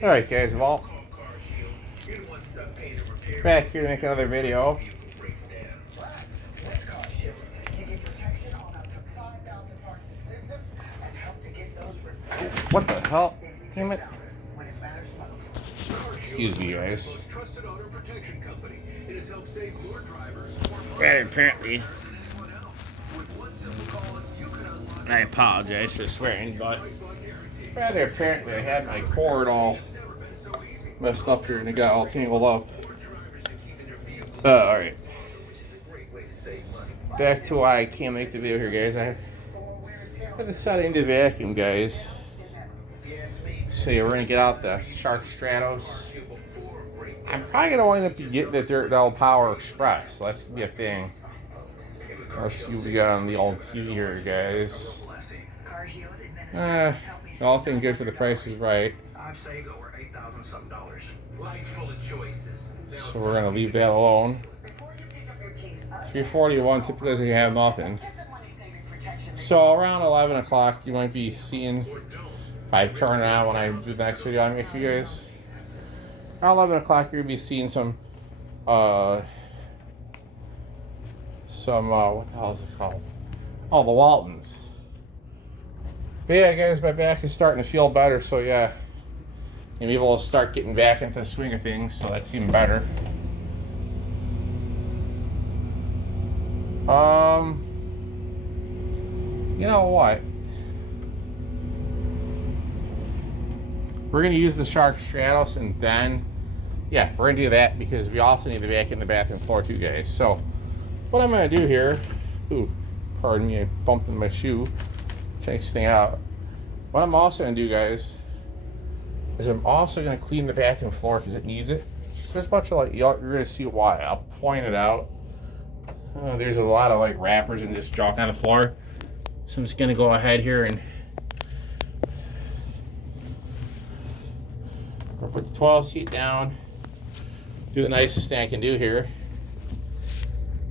Alright guys, well, back here to make another video. What the hell? Damn it. Excuse me guys. Yeah, apparently. I apologize for swearing, but rather apparently I had my cord all messed up here and it got all tangled up. Alright. Back to why I can't make the video here, guys. I had decided to vacuum, guys. So yeah, we're going to get out the Shark Stratos. I'm probably going to wind up getting the Dirt Devil Power Express. So that's going to be a thing. Let's see what we got on the old TV here, guys. All thing good for the price is right. So we're going to leave that alone. 341 typically doesn't have nothing. So around 11 o'clock you might be seeing, if I turn around when I do the next video I make for you guys, around 11 o'clock you're going to be seeing some what the hell is it called? Oh, the Waltons. But yeah guys, my back is starting to feel better, so yeah, you'll be able to start getting back into the swing of things, so that's even better. You know what? We're going to use the Shark Stratos and then, yeah, we're going to do that because we also need to vacuum the bathroom floor too, guys. So, what I'm going to do here, ooh, pardon me, I bumped into my shoe. Check this thing out. What I'm also going to do, guys, is I'm also going to clean the bathroom floor because it needs it. There's a bunch of, like, you're going to see why. I'll point it out. There's a lot of, like, wrappers and just junk on the floor. So I'm just going to go ahead here and put the toilet seat down. Do the nicest thing I can do here.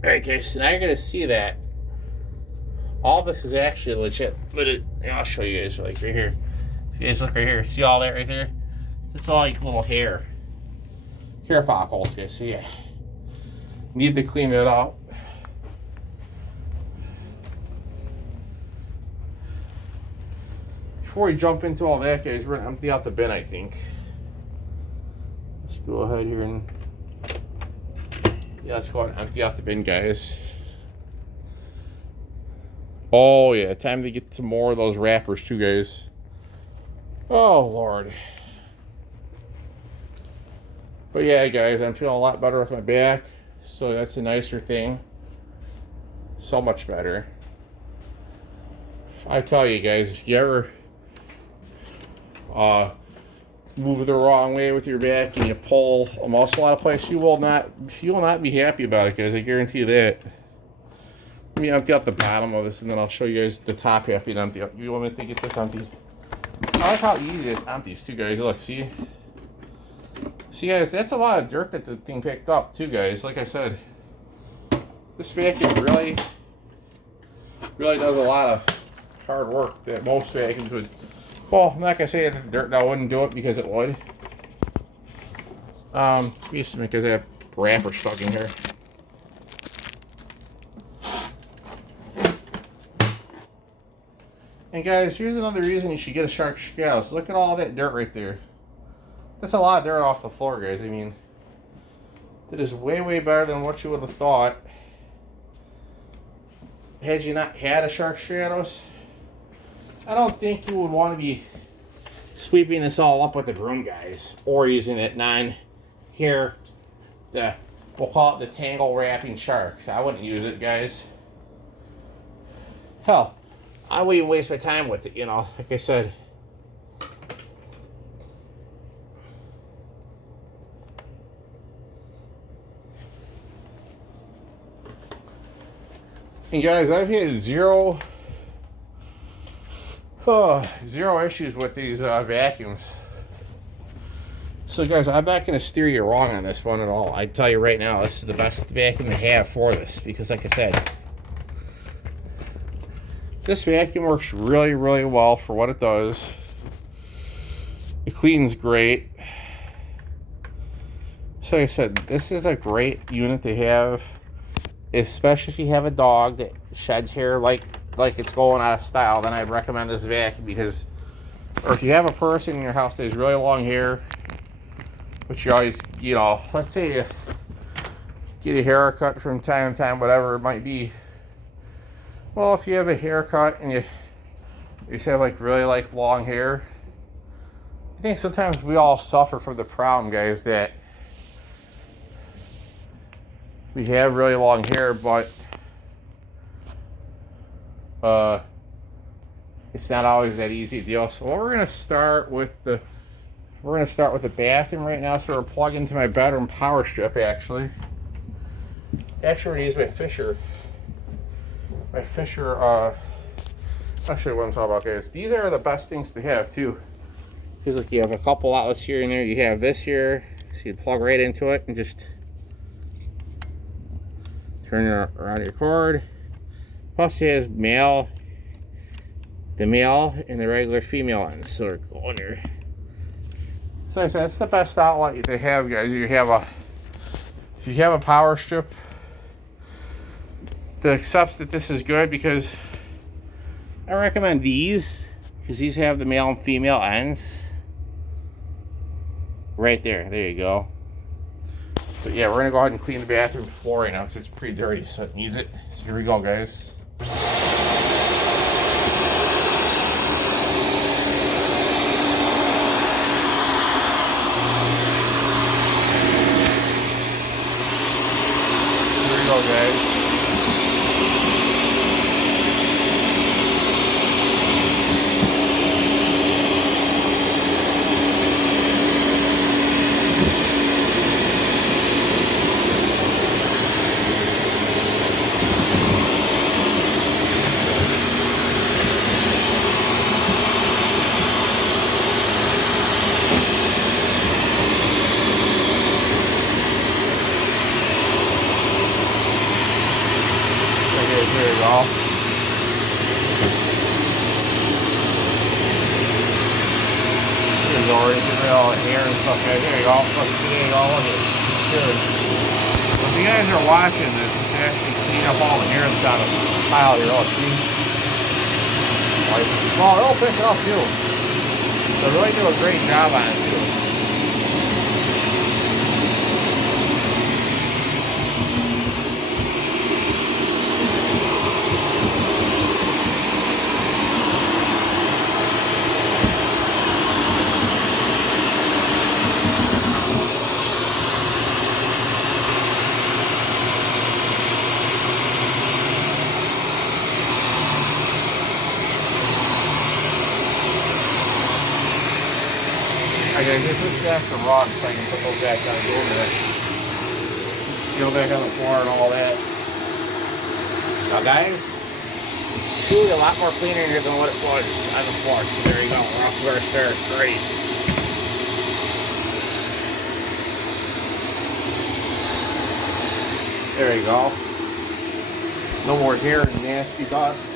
Alright guys, so now you're going to see that all this is actually legit. I'll show you guys like right here. If you guys look right here, see all that right there? It's all like little hair follicles, guys. So yeah, need to clean that up. Before we jump into all that, guys, we're gonna empty out the bin, I think. Let's go ahead here and yeah, let's go ahead and empty out the bin, guys. Oh yeah, time to get some more of those wrappers too, guys. Oh Lord. But yeah, guys, I'm feeling a lot better with my back, so that's a nicer thing. So much better. I tell you guys, if you ever move the wrong way with your back and you pull a muscle out of place, you will not be happy about it, guys. I guarantee you that. Let me empty out the bottom of this and then I'll show you guys the top half being empty. You want me to get this empty? I like how easy this empties too, guys. Look, see guys, that's a lot of dirt that the thing picked up too, guys. Like I said, this vacuum really does a lot of hard work that most vacuums would. Well, I'm not gonna say that the dirt now wouldn't do it because it would. Because I have wrapper stuck in here. And guys, here's another reason you should get a Shark Stratos. Look at all that dirt right there. That's a lot of dirt off the floor, guys. I mean, that is way, way better than what you would have thought had you not had a Shark Stratos. I don't think you would want to be sweeping this all up with the broom, guys, or using that we'll call it the tangle wrapping sharks. I wouldn't use it, guys. Hell, I wouldn't even waste my time with it, you know, like I said. And guys, I've had zero issues with these vacuums. So guys, I'm not going to steer you wrong on this one at all. I tell you right now, this is the best vacuum to have for this because, like I said, this vacuum works really, really well for what it does. It cleans great. So like I said, this is a great unit to have, especially if you have a dog that sheds hair like it's going out of style. Then I'd recommend this vacuum because, or if you have a person in your house that has really long hair, which you always, you know, let's say you get a haircut from time to time, whatever it might be. Well, if you have a haircut and you just have like really like long hair, I think sometimes we all suffer from the problem, guys, that we have really long hair, but it's not always that easy to deal. So we're gonna start with the bathroom right now. So we're plugging into my bedroom power strip. Actually, we're gonna use my Fisher. I'll show you what I'm talking about, guys. These are the best things to have too, because look, you have a couple outlets here and there. You have this here, so you plug right into it and just turn it around your cord. Plus, it has the male and the regular female ends. So they're going there. So like I said, that's the best outlet they have, guys. If you have a power strip that accepts that this is good, because I recommend these, because these have the male and female ends right there. There you go. But yeah, we're gonna go ahead and clean the bathroom floor right now because it's pretty dirty, so it needs it. So here we go, guys. Here we go, guys. There you go. There's already all the hair and stuff. There you go. Look, there you go. Look at it. Good. If you guys are watching this, you can actually clean up all the hair that's on the pile here. Oh, see? Nice and small. It'll pick it up too. They really do a great job on it too. Okay, this is back to rocks, so I can put those back down over there. Scale back on the floor and all that. Now guys, it's truly a lot more cleaner here than what it was on the floor. So there you go, we're off to our start. Great. There you go. No more hair and nasty dust.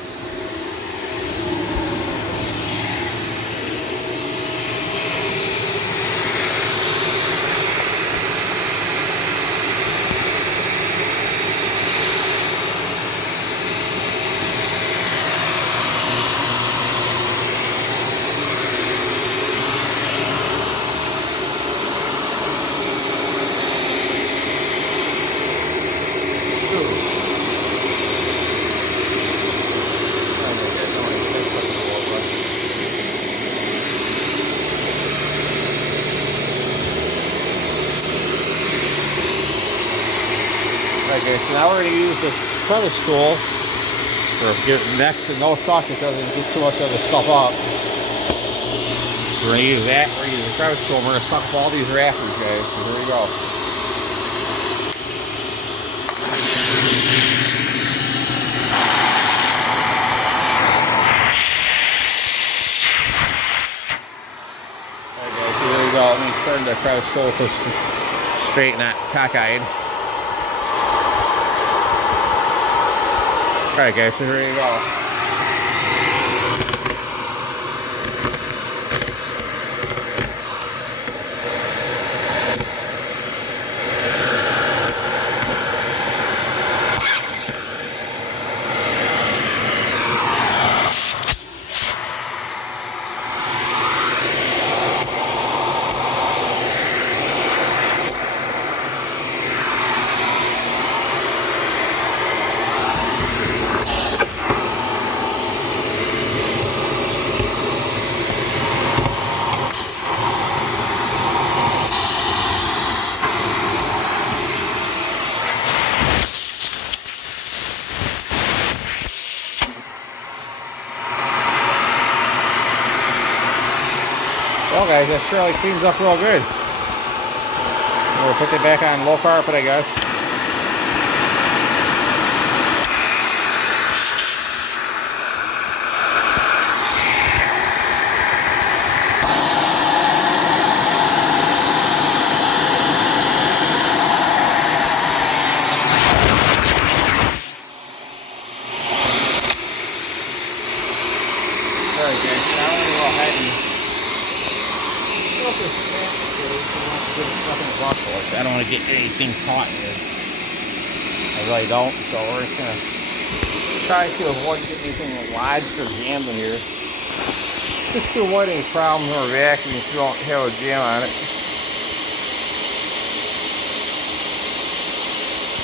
Okay, so now we're going to use this crevice tool for getting next to no suck. It doesn't get too much of the stuff up. We're going to use that. We're going to use the crevice tool. We're going to suck up all these rafters, guys. So here we go. Okay, so here we go. Let me turn the crevice tool so it's straight, not cockeyed. Alright guys, so here you go. Well, guys, that surely cleans up real good. We'll put it back on low carpet, I guess. Alright, guys, now I'm going to go ahead and I don't want to get anything caught here. I really don't, so we're just going to try to avoid getting anything lodged or jammed in here. Just to avoid any problems or vacuum if you don't have a jam on it.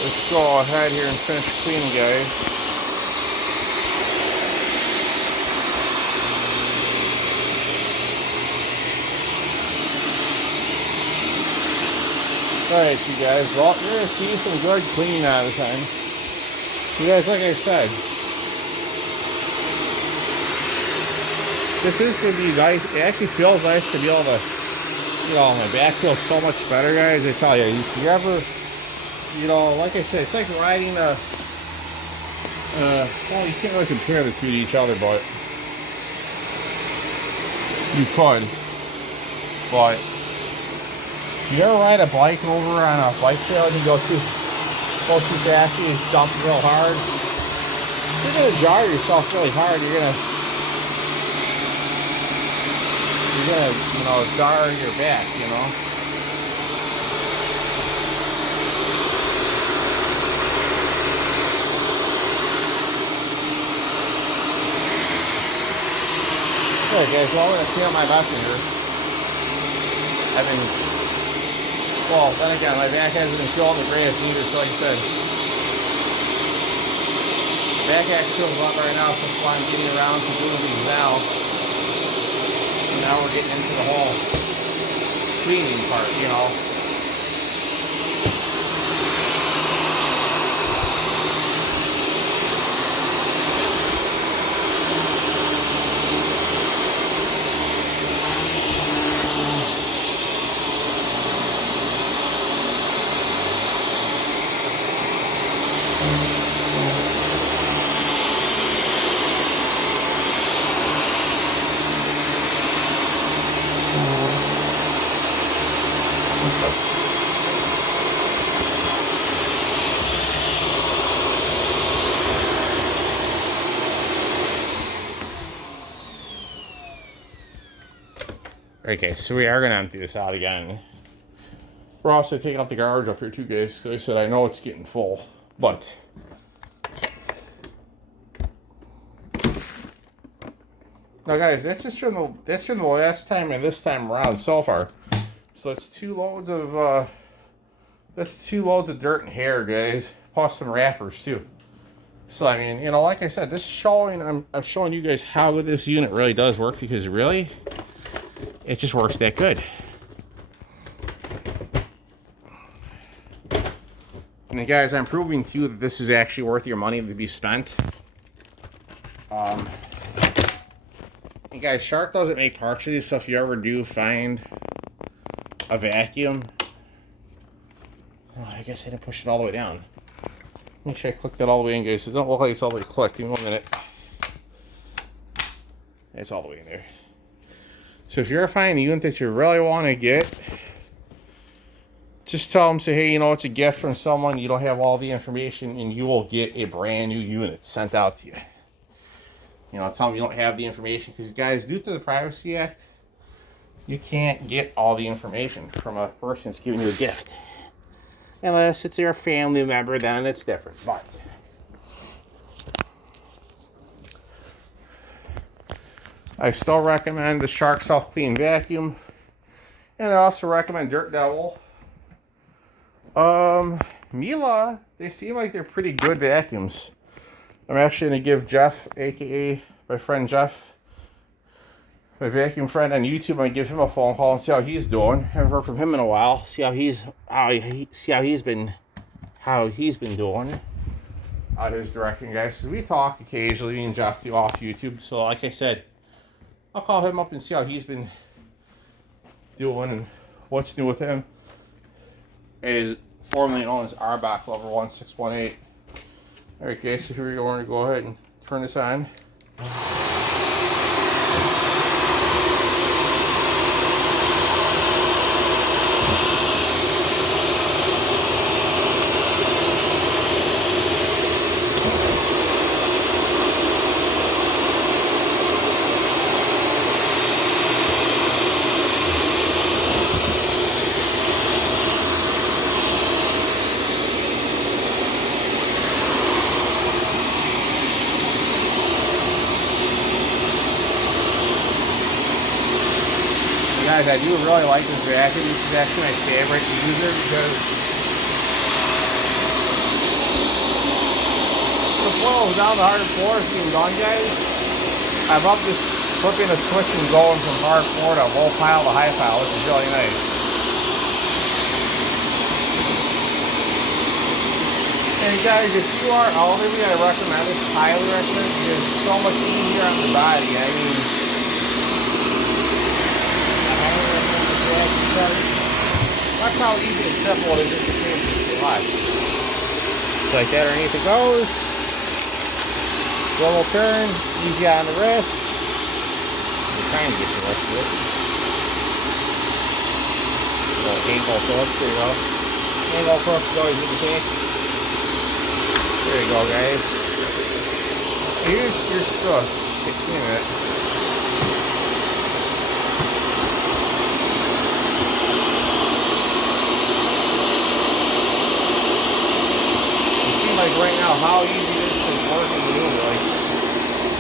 Let's go ahead here and finish cleaning, guys. Alright, you guys, well, you're going to see some good cleaning out of the time. You guys, like I said, this is going to be nice. It actually feels nice to be able to, you know, my back feels so much better, guys. I tell you, if you ever, you know, like I said, it's like riding a, well, you can't really compare the two to each other, but you could, but if you ever ride a bike over on a bike trail and you go too fast, you just dump real hard, you're going to jar yourself really hard. You're going to, you know, jar your back, you know. Okay, guys, well, I'm going to clean up my messenger. I've been, well, then again, my back hasn't been feeling the greatest either, so like I said, back actually feels a lot right now, so that's why I'm getting around to doing these now. And now we're getting into the whole cleaning part, you know. Okay, so we are going to empty this out again. We're also taking out the garbage up here too, guys, because I said I know it's getting full, but now, guys, that's from the last time and this time around so far. So it's 2 loads of that's 2 loads of dirt and hair, guys, plus some wrappers too. So I mean, you know, like I said, this is showing. I'm showing you guys how good this unit really does work, because really, it just works that good. And guys, I'm proving to you that this is actually worth your money to be spent. And guys, Shark doesn't make parts of these, so if you ever do find a vacuum, oh, I guess I didn't push it all the way down. Make sure I clicked that all the way in, guys. It don't look like it's all the way clicked. Give me 1 minute. It's all the way in there. So if you're finding a unit that you really want to get, just tell them, say, hey, you know, it's a gift from someone. You don't have all the information, and you will get a brand new unit sent out to you. You know, tell them you don't have the information, because, guys, due to the Privacy Act, you can't get all the information from a person that's giving you a gift. Unless it's your family member, then it's different. But I still recommend the Shark Self Clean Vacuum. And I also recommend Dirt Devil. Miele, they seem like they're pretty good vacuums. I'm actually going to give Jeff, aka my friend Jeff, my vacuum friend on YouTube, I'm going to give him a phone call and see how he's doing. Haven't heard from him in a while. See how he's been doing out his direction, guys. Because we talk occasionally, me and Jeff do off YouTube. So like I said, I'll call him up and see how he's been doing. What's new with him is formerly known as Arbach Lover 1618. Alright guys, so here we go. We're going to go ahead and turn this on. Guys, I do really like this vacuum. This is actually my favorite user because the flow down the hard floor is being done, guys. I love just flipping a switch and going from hard floor to low pile to high pile, which is really nice. And guys, if you are elderly, I recommend this, highly recommend it because it's so much easier on the body. I mean, that's how easy and simple it is just to change the light. Just like that, underneath it goes. Swivel turn, easy on the wrist. You're trying to get the rest of it. Little ankle Phillips, there you go. Ankle Phillips is always in the tank. There you go, guys. Here's your stuff. Give me a minute. Like right now, how easy this is working to do. Like,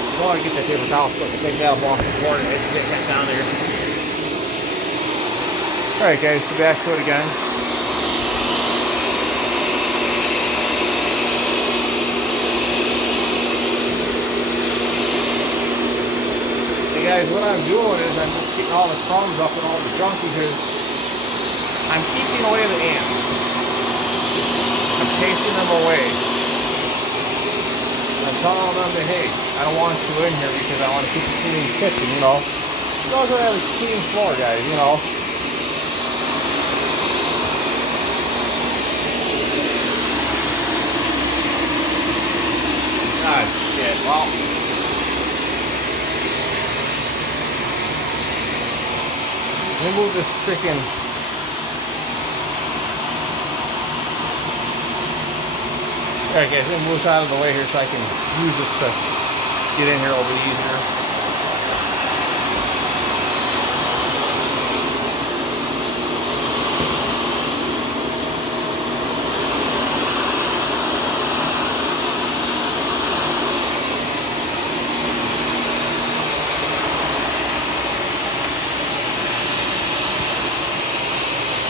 I want to get that paper towel so I can take that off the floor and just get that down there. Alright guys, so back to it again. Hey guys, what I'm doing is I'm just getting all the crumbs up and all the junk because I'm keeping away the ants. I'm chasing them away. I'm telling them that, hey, I don't want you in here because I want to keep a clean kitchen, you know. You also have a clean floor, guys, you know. Ah, shit, well. Let me move this freaking... Alright guys, I'm going to move this out of the way here so I can use this to get in here a little bit easier.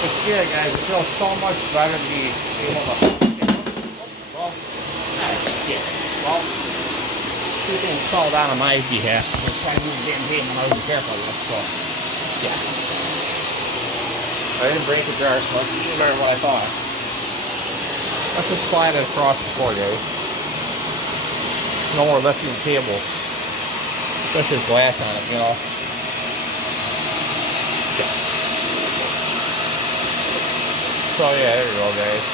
But yeah guys, it feels so much better to be able to... Well, two things fall down on my behalf. I was trying to move the damn game and I wasn't careful with this, so yeah. I didn't break the jar, so let's see what I thought. Let's just slide it across the floor, guys. No more lifting cables. Especially with glass on it, you know. Yeah. So yeah, there you go, guys.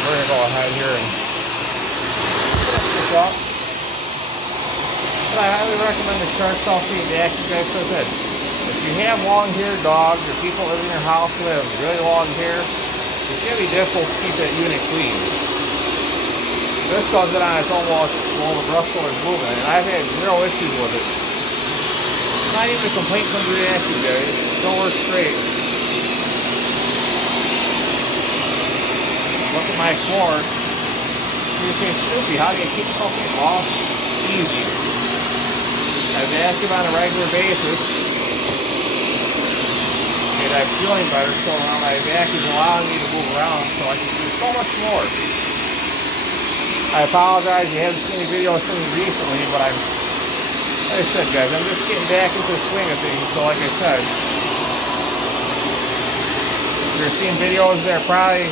We're gonna go ahead here and this up. But I highly recommend the Shark Selfie vacuum, guys. So I said, if you have long-haired dogs or people living in your house who have really long hair, it's going to be difficult to keep that unit clean. This does it on its own while the brush roller is moving, and I've had zero issues with it. Not even a complaint from the vacuum, guys. It don't work straight. Look at my floor. You say, Snoopy, how do you keep something off? Easy. I vacuum on a regular basis. And I'm feeling better, so now my vacuum is allowing me to move around, so I can do so much more. I apologize, you haven't seen any videos from me recently, but like I said, guys, I'm just getting back into the swing of things, so like I said, you're seeing videos there probably.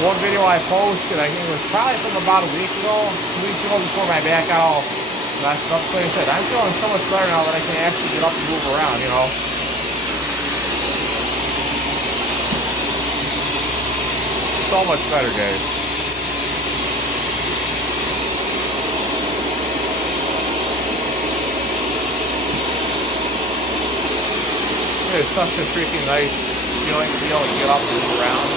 One video I posted, I think it was probably from about a week ago, 2 weeks ago before my back got all messed up. Like I said, I'm feeling so much better now that I can actually get up and move around, you know. so much better, guys. It's such a freaking nice feeling to be able to get up and move around.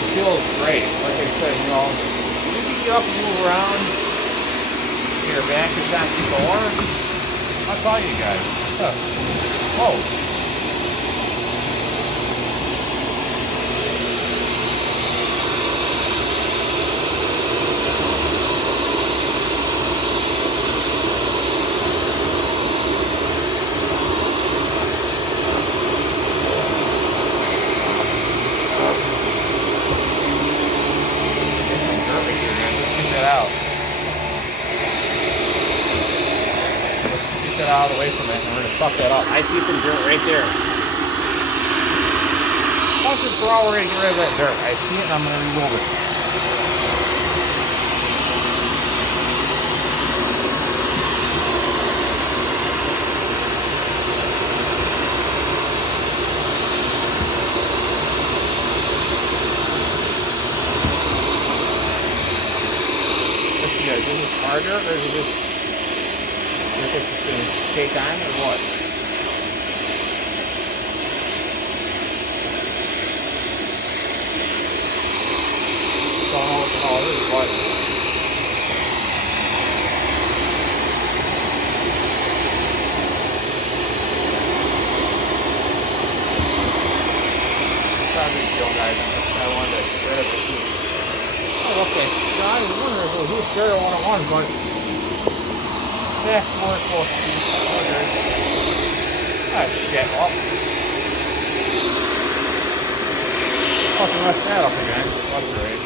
It feels great. Like I said, you know, you can get up and move around, your back is not sore. I'll tell you guys. Whoa. Out of the way from it, and we're gonna suck that up. I see some dirt right there. Once and for all, we're gonna get rid of that dirt. I see it, and I'm gonna remove it. Let's see, guys. Is this harder, or is it just? Is it just going to take on, or what? Don't know what the hell it is, but it's not a big deal, guys. I wanted to get rid of it too. Oh, okay. So I was wondering if it was Stereo 101, but yeah, more close to okay. Ah, shit. Well, fucking mess that up again. That's great.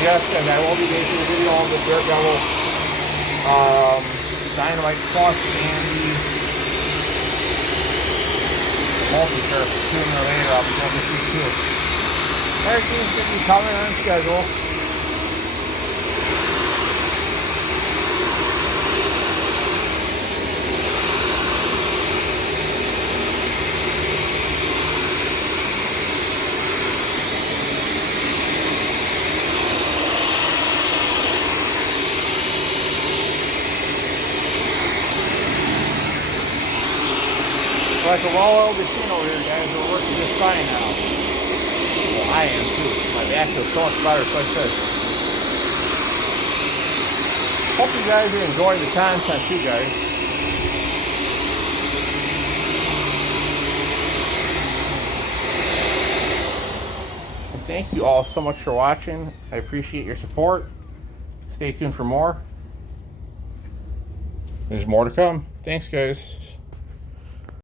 Yes, and I will be making a video on the Dirt Devil Dynamite Plus and the Multi-Turf sooner or later. I'll be doing this week too. Everything's going to be coming on schedule. Like a well-oiled machine over here, guys. We're working just fine now. Well, I am too. My back feels so much better, so I said. Hope you guys are enjoying the content too, guys. And thank you all so much for watching. I appreciate your support. Stay tuned for more. There's more to come. Thanks, guys.